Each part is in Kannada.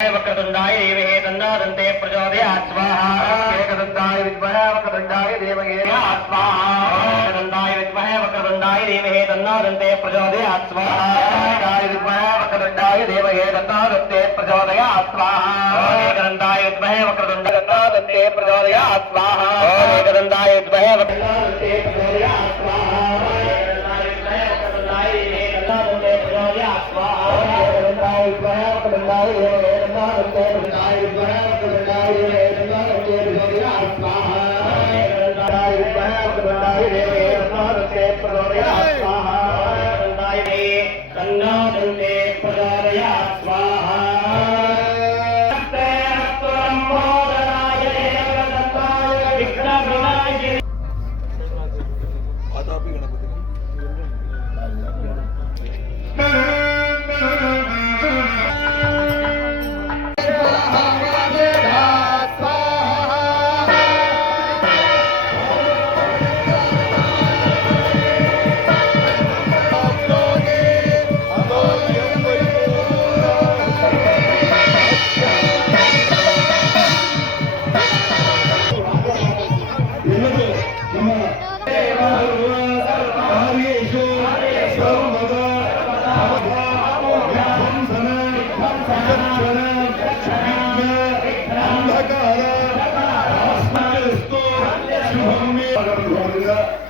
वक्रतुण्डाय देवहे तन्नादन्ते प्रचोदयात् स्वाहा एकदन्ताय विद्महे वक्रतुण्डाय देवहे स्वाहा एकदन्ताय विद्महे वक्रतुण्डाय देवहे तन्नादन्ते प्रचोदयात् स्वाहा विद्महे वक्रतुण्डाय देवहे तन्नादन्ते प्रचोदयात् स्वाहा एकदन्ताय विद्महे वक्रतुण्डाय तन्नादन्ते प्रचोदयात् स्वाहा एकदन्ताय विद्महे वक्रतुण्डाय प्रचोदयात् स्वाहा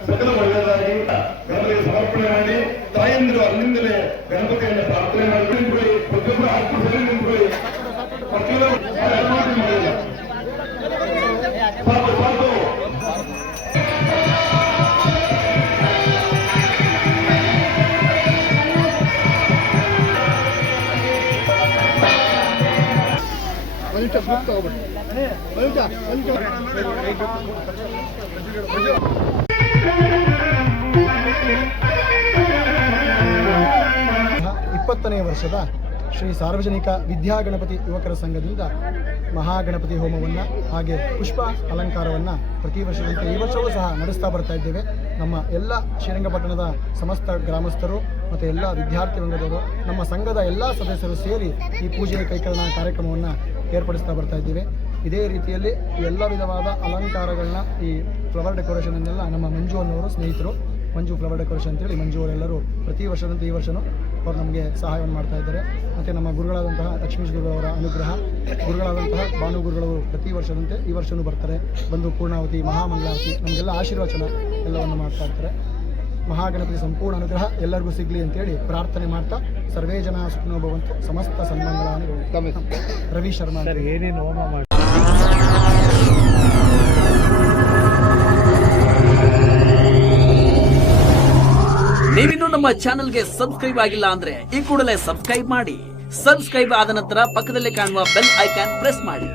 ಸಕಲ ಒಳ್ಳೆಯದಾಗಿ ಗಣಪತಿಗೆ ಸಮರ್ಪಣೆ ಮಾಡಿ ತಾಯಂದಿರು ಅಲ್ಲಿಂದಲೇ ಗಣಪತಿಯನ್ನು ಪ್ರಾರ್ಥನೆ ಮಾಡಿ ಪ್ರತಿಯೊಬ್ಬರು ಹಕ್ಕು ಸರಿ ನಿಂತ್ಕೊಳ್ಳಿ ಮಾಡಿಲ್ಲ ಸಾಕು ಸಾಕು ಇಪ್ಪತ್ತನೇ ವರ್ಷದ ಶ್ರೀ ಸಾರ್ವಜನಿಕ ವಿದ್ಯಾಗಣಪತಿ ಯುವಕರ ಸಂಘದಿಂದ ಮಹಾಗಣಪತಿ ಹೋಮವನ್ನು ಹಾಗೆ ಪುಷ್ಪ ಅಲಂಕಾರವನ್ನು ಪ್ರತಿ ವರ್ಷದಂತೆ ಈ ವರ್ಷವೂ ಸಹ ನಡೆಸ್ತಾ ಬರ್ತಾ ಇದ್ದೇವೆ. ನಮ್ಮ ಎಲ್ಲ ಶ್ರೀರಂಗಪಟ್ಟಣದ ಸಮಸ್ತ ಗ್ರಾಮಸ್ಥರು ಮತ್ತು ಎಲ್ಲ ವಿದ್ಯಾರ್ಥಿ ವರ್ಗದವರು ನಮ್ಮ ಸಂಘದ ಎಲ್ಲ ಸದಸ್ಯರು ಸೇರಿ ಈ ಪೂಜೆ ಕೈಕರಣ ಕಾರ್ಯಕ್ರಮವನ್ನು ಏರ್ಪಡಿಸ್ತಾ ಬರ್ತಾ ಇದ್ದೇವೆ. ಇದೇ ರೀತಿಯಲ್ಲಿ ಎಲ್ಲ ವಿಧವಾದ ಅಲಂಕಾರಗಳನ್ನ ಈ ಫ್ಲವರ್ ಡೆಕೋರೇಷನನ್ನೆಲ್ಲ ನಮ್ಮ ಮಂಜು ಅನ್ನೋರು ಸ್ನೇಹಿತರು ಮಂಜು ಫ್ಲವರ್ ಡೆಕೋರೇಷನ್ ಅಂತೇಳಿ ಮಂಜು ಅವರೆಲ್ಲರೂ ಪ್ರತಿ ವರ್ಷದಂತೆ ಈ ವರ್ಷವೂ ಅವರು ನಮಗೆ ಸಹಾಯವನ್ನು ಮಾಡ್ತಾ ಇದ್ದಾರೆ. ಮತ್ತು ನಮ್ಮ ಗುರುಗಳಾದಂತಹ ಲಕ್ಷ್ಮೀಶ್ ಗುರುಗಳವರ ಅನುಗ್ರಹ, ಗುರುಗಳಾದಂತಹ ಭಾನು ಗುರುಗಳು ಪ್ರತಿ ವರ್ಷದಂತೆ ಈ ವರ್ಷವೂ ಬರ್ತಾರೆ, ಬಂದು ಪೂರ್ಣಾವತಿ ಮಹಾಮಂಗಳಾರತಿ ನಮಗೆಲ್ಲ ಆಶೀರ್ವಚನ ಎಲ್ಲವನ್ನು ಮಾಡ್ತಾ ಇರ್ತಾರೆ. ಮಹಾಗಣಪತಿ ಸಂಪೂರ್ಣ ಅನುಗ್ರಹ ಎಲ್ಲರಿಗೂ ಸಿಗಲಿ ಅಂತೇಳಿ ಪ್ರಾರ್ಥನೆ ಮಾಡ್ತಾ ಸರ್ವೇ ಜನ ಸುಖಿನೋ ಭವಂತು ಸಮಸ್ತ ಸನ್ಮಂಗಳಾನಿ. ರವಿ ಶರ್ಮಾ ಏನೇನು ಹೋಮ ಮಾಡಿ ನೀವಿನ್ನೂ ನಮ್ಮ ಚಾನೆಲ್ಗೆ ಸಬ್ಸ್ಕ್ರೈಬ್ ಆಗಿಲ್ಲ ಅಂದ್ರೆ ಈ ಕೂಡಲೇ ಸಬ್ಸ್ಕ್ರೈಬ್ ಮಾಡಿ. ಸಬ್ಸ್ಕ್ರೈಬ್ ಆದ ನಂತರ ಪಕ್ಕದಲ್ಲಿ ಕಾಣುವ ಬೆಲ್ ಐಕಾನ್ ಪ್ರೆಸ್ ಮಾಡಿ.